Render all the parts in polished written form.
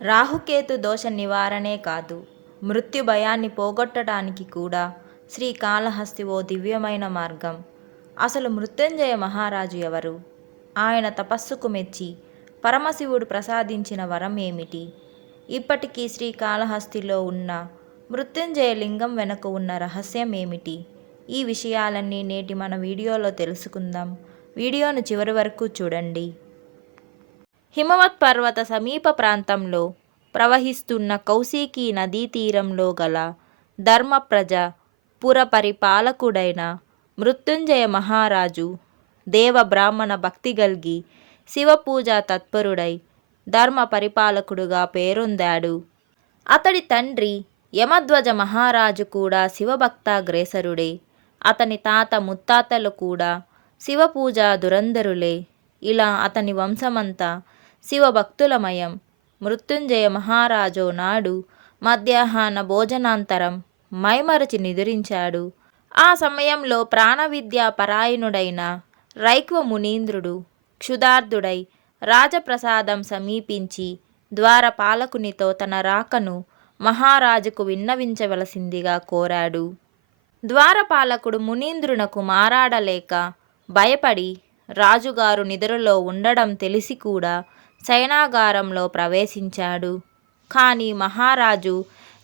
రాహుకేతు దోష నివారణే కాదు, మృత్యు భయాన్ని పోగొట్టడానికి కూడా శ్రీకాళహస్తి ఓ దివ్యమైన మార్గం. అసలు మృత్యుంజయ మహారాజు ఎవరు? ఆయన తపస్సుకు మెచ్చి పరమశివుడు ప్రసాదించిన వరం ఏమిటి? ఇప్పటికీ శ్రీకాళహస్తిలో ఉన్న మృత్యుంజయ లింగం వెనుక ఉన్న రహస్యం ఏమిటి? ఈ విషయాలన్నీ నేటి మన వీడియోలో తెలుసుకుందాం. వీడియోను చివరి వరకు చూడండి. హిమవత్ పర్వత సమీప ప్రాంతంలో ప్రవహిస్తున్న కౌశికీ నదీ తీరంలో గల ధర్మప్రజ పుర పరిపాలకుడైన మృత్యుంజయ మహారాజు దేవ బ్రాహ్మణ భక్తి గల్గి శివపూజా తత్పరుడై ధర్మ పరిపాలకుడుగా పేరొందాడు. అతడి తండ్రి యమధ్వజ మహారాజు కూడా శివభక్తాగ్రేసరుడే. అతని తాత ముత్తాతలు కూడా శివపూజా దురంధరులే. ఇలా అతని వంశమంతా శివభక్తులమయం. మృత్యుంజయ మహారాజు నాడు మధ్యాహ్న భోజనాంతరం మైమరచి నిదురించాడు. ఆ సమయంలో ప్రాణవిద్యా పరాయణుడైన రైక్వ మునీంద్రుడు క్షుధార్ధుడై రాజప్రసాదం సమీపించి ద్వారపాలకునితో తన రాకను మహారాజుకు విన్నవించవలసిందిగా కోరాడు. ద్వారపాలకుడు మునీంద్రునకు మారాడలేక భయపడి రాజుగారు నిద్రలో ఉండడం తెలిసి కూడా శయనాగారంలో ప్రవేశించాడు. కానీ మహారాజు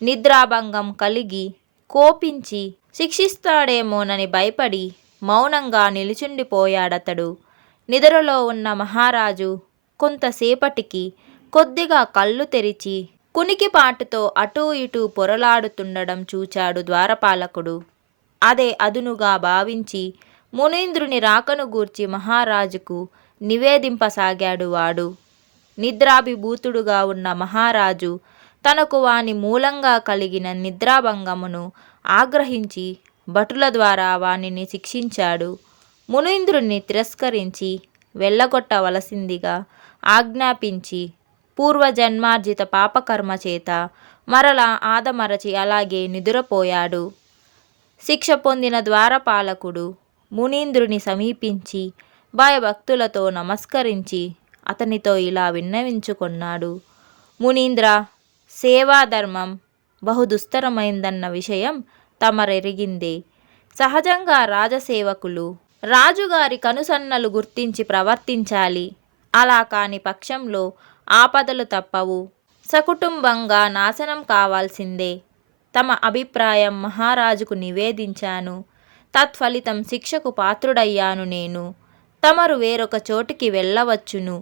నిద్రాభంగం కలిగి కోపించి శిక్షిస్తాడేమోనని భయపడి మౌనంగా నిలుచుండిపోయాడతడు. నిద్రలో ఉన్న మహారాజు కొంతసేపటికి కొద్దిగా కళ్ళు తెరిచి కునికిపాటుతో అటూ ఇటూ పొరలాడుతుండడం చూచాడు ద్వారపాలకుడు. అదే అదునుగా భావించి మునీంద్రుని రాకను గూర్చి మహారాజుకు నివేదింపసాగాడు వాడు. నిద్రాభిభూతుడుగా ఉన్న మహారాజు తనకు వాని మూలంగా కలిగిన నిద్రాభంగమును ఆగ్రహించి భటుల ద్వారా వానిని శిక్షించాడు. మునీంద్రుని తిరస్కరించి వెళ్ళగొట్టవలసిందిగా ఆజ్ఞాపించి పూర్వజన్మార్జిత పాపకర్మ చేత మరలా ఆదమరచి అలాగే నిదురపోయాడు. శిక్ష పొందిన ద్వారపాలకుడు మునీంద్రుని సమీపించి భయభక్తులతో నమస్కరించి అతనితో ఇలా విన్నవించుకొన్నాడు. మునీంద్ర, సేవాధర్మం బహుదుస్తరమైందన్న విషయం తమరెరిగిందే. సహజంగా రాజసేవకులు రాజుగారి కనుసన్నలు గుర్తించి ప్రవర్తించాలి. అలా కాని పక్షంలో ఆపదలు తప్పవు, సకుటుంబంగా నాశనం కావాల్సిందే. తమ అభిప్రాయం మహారాజుకు నివేదించాను. తత్ఫలితం శిక్షకు పాత్రుడయ్యాను నేను. తమరు వేరొక చోటికి వెళ్ళవచ్చును.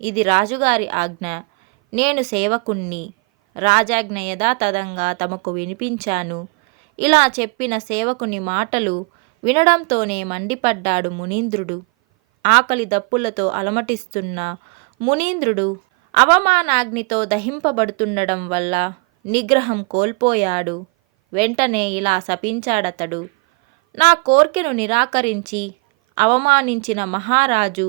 ఇది రాజుగారి ఆజ్ఞ. నేను సేవకుణ్ణి. రాజాజ్ఞ యథాతథంగా తమకు వినిపించాను. ఇలా చెప్పిన సేవకుని మాటలు వినడంతోనే మండిపడ్డాడు మునీంద్రుడు. ఆకలి దప్పులతో అలమటిస్తున్న మునీంద్రుడు అవమానాగ్నితో దహింపబడుతుండడం వల్ల నిగ్రహం కోల్పోయాడు. వెంటనే ఇలా శపించాడతడు. నా కోర్కెను నిరాకరించి అవమానించిన మహారాజు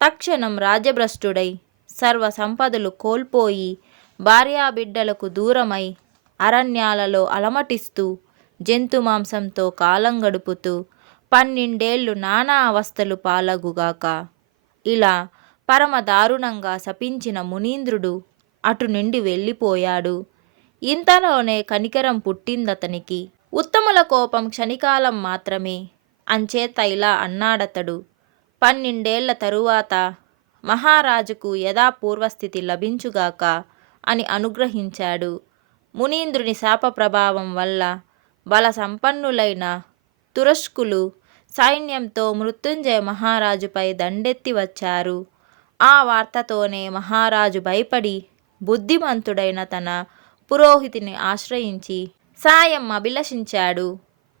తక్షణం రాజ్యభ్రష్టుడై సర్వ సంపదలు కోల్పోయి భార్యాబిడ్డలకు దూరమై అరణ్యాలలో అలమటిస్తూ జంతుమాంసంతో కాలం గడుపుతూ 12 ఏళ్ళు నానా అవస్థలు పాలగుగాక. ఇలా పరమ దారుణంగా శపించిన మునీంద్రుడు అటు నుండి వెళ్ళిపోయాడు. ఇంతలోనే కనికరం పుట్టిందతనికి. ఉత్తముల కోపం క్షణికాలం మాత్రమే. అంచేత ఇలా అన్నాడతడు. 12 ఏళ్ల తరువాత మహారాజుకు యథాపూర్వస్థితి లభించుగాక అని అనుగ్రహించాడు. మునీంద్రుని శాప ప్రభావం వల్ల బల సంపన్నులైన తురష్కులు సైన్యంతో మృత్యుంజయ మహారాజుపై దండెత్తి వచ్చారు. ఆ వార్తతోనే మహారాజు భయపడి బుద్ధిమంతుడైన తన పురోహితుని ఆశ్రయించి సాయం అభిలషించాడు.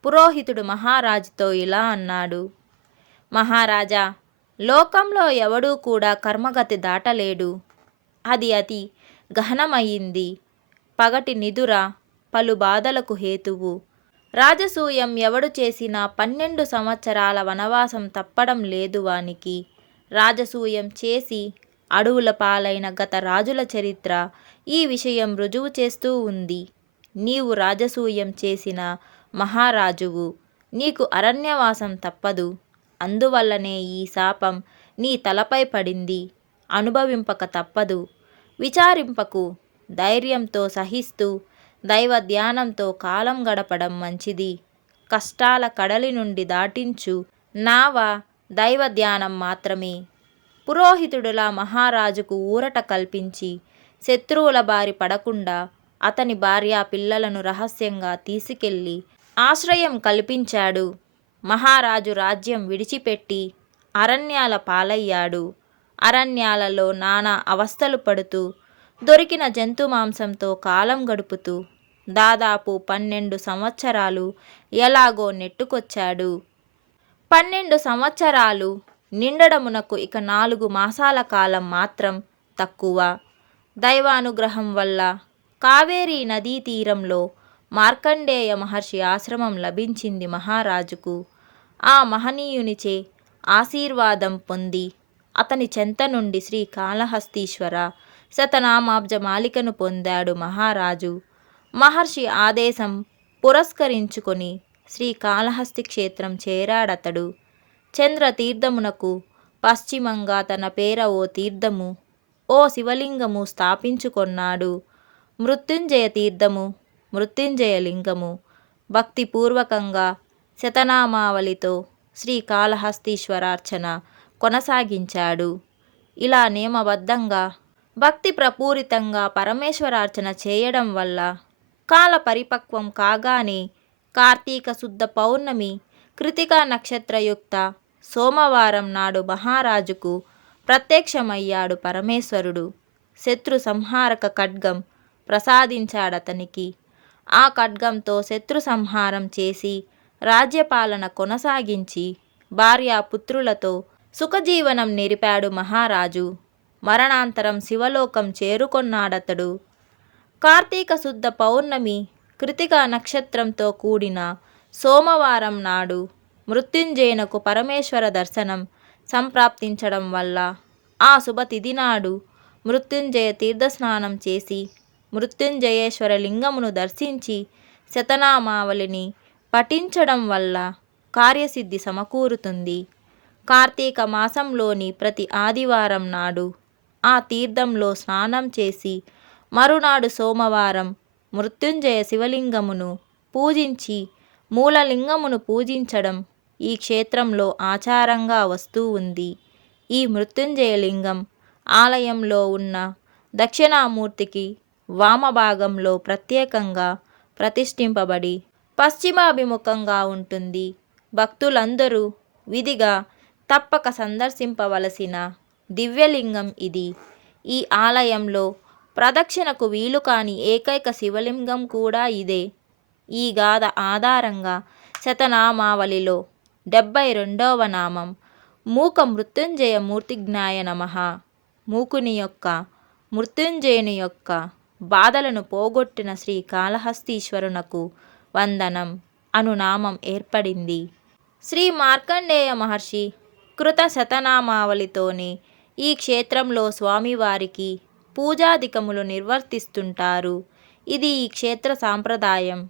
పురోహితుడు మహారాజుతో ఇలా అన్నాడు. మహారాజా, లోకంలో ఎవడూ కూడా కర్మగతి దాటలేడు. అది అతి గహనమయ్యింది. పగటి నిదుర పలు బాధలకు హేతువు. రాజసూయం ఎవడు చేసినా 12 సంవత్సరాల వనవాసం తప్పడం లేదు వానికి. రాజసూయం చేసి అడవుల పాలైన గత రాజుల చరిత్ర ఈ విషయం రుజువు చేస్తూ ఉంది. నీవు రాజసూయం చేసిన మహారాజువు. నీకు అరణ్యవాసం తప్పదు. అందువల్లనే ఈ శాపం నీ తలపై పడింది. అనుభవింపక తప్పదు. విచారింపకు. ధైర్యంతో సహిస్తూ దైవ ధ్యానంతో కాలం గడపడం మంచిది. కష్టాల కడలి నుండి దాటించు నావ దైవ ధ్యానం మాత్రమే. పురోహితుడులా మహారాజుకు ఊరట కల్పించి శత్రువుల బారి పడకుండా అతని భార్య పిల్లలను రహస్యంగా తీసుకెళ్లి ఆశ్రయం కల్పించాడు. మహారాజు రాజ్యం విడిచిపెట్టి అరణ్యాల పాలయ్యాడు. అరణ్యాలలో నానా అవస్థలు పడుతూ దొరికిన జంతు మాంసంతో కాలం గడుపుతూ దాదాపు 12 సంవత్సరాలు ఎలాగో నెట్టుకొచ్చాడు. 12 సంవత్సరాలు నిండడమునకు ఇక 4 మాసాల కాలం మాత్రం తక్కువ. దైవానుగ్రహం వల్ల కావేరీ నదీ తీరంలో మార్కండేయ మహర్షి ఆశ్రమం లభించింది మహారాజుకు. ఆ మహనీయునిచే ఆశీర్వాదం పొంది అతని చెంత నుండి శ్రీకాళహస్తీశ్వర శతనామాబ్జమాలికను పొందాడు మహారాజు. మహర్షి ఆదేశం పురస్కరించుకొని శ్రీకాళహస్తి క్షేత్రం చేరాడతడు. చంద్రతీర్థమునకు పశ్చిమంగా తన పేర ఓ తీర్థము, ఓ శివలింగము స్థాపించుకొన్నాడు. మృత్యుంజయ తీర్థము, మృత్యుంజయలింగము. భక్తిపూర్వకంగా శతనామావళితో శ్రీకాళహస్తీశ్వరార్చన కొనసాగించాడు. ఇలా నియమబద్ధంగా భక్తి ప్రపూరితంగా పరమేశ్వరార్చన చేయడం వల్ల కాల పరిపక్వం కాగానే కార్తీక శుద్ధ పౌర్ణమి కృతికా నక్షత్రయుక్త సోమవారం నాడు మహారాజుకు ప్రత్యక్షమయ్యాడు పరమేశ్వరుడు. శత్రు సంహారక ఖడ్గం ప్రసాదించాడతనికి. ఆ ఖడ్గంతో శత్రు సంహారం చేసి రాజ్యపాలన కొనసాగించి భార్యాపుత్రులతో సుఖజీవనం నెరిపాడు మహారాజు. మరణాంతరం శివలోకం చేరుకొన్నాడతడు. కార్తీక శుద్ధ పౌర్ణమి కృతికా నక్షత్రంతో కూడిన సోమవారం నాడు మృత్యుంజయునకు పరమేశ్వర దర్శనం సంప్రాప్తించడం వల్ల ఆ శుభతిథి నాడు మృత్యుంజయ తీర్థస్నానం చేసి మృత్యుంజయేశ్వర లింగమును దర్శించి శతనామావళిని పఠించడం వల్ల కార్యసిద్ధి సమకూరుతుంది. కార్తీక మాసంలోని ప్రతి ఆదివారం నాడు ఆ తీర్థంలో స్నానం చేసి మరునాడు సోమవారం మృత్యుంజయ శివలింగమును పూజించి మూలలింగమును పూజించడం ఈ క్షేత్రంలో ఆచారంగా వస్తూ ఉంది. ఈ మృత్యుంజయలింగం ఆలయంలో ఉన్న దక్షిణామూర్తికి వామభాగంలో ప్రత్యేకంగా ప్రతిష్ఠింపబడి పశ్చిమాభిముఖంగా ఉంటుంది. భక్తులందరూ విధిగా తప్పక సందర్శింపవలసిన దివ్యలింగం ఇది. ఈ ఆలయంలో ప్రదక్షిణకు వీలుకాని ఏకైక శివలింగం కూడా ఇదే. ఈ గాథ ఆధారంగా శతనామావళిలో 72వ నామం మూక మృత్యుంజయ మూర్తిజ్ఞాయ నమః. మూకుని యొక్క మృత్యుంజయుని యొక్క బాధలను పోగొట్టిన శ్రీకాళహస్తీశ్వరునకు వందనం అను నామం ఏర్పడింది. శ్రీ మార్కండేయ మహర్షి కృత శతనామావళితోనే ఈ క్షేత్రంలో స్వామివారికి పూజాధికములు నిర్వర్తిస్తుంటారు. ఇది ఈ క్షేత్ర సాంప్రదాయం.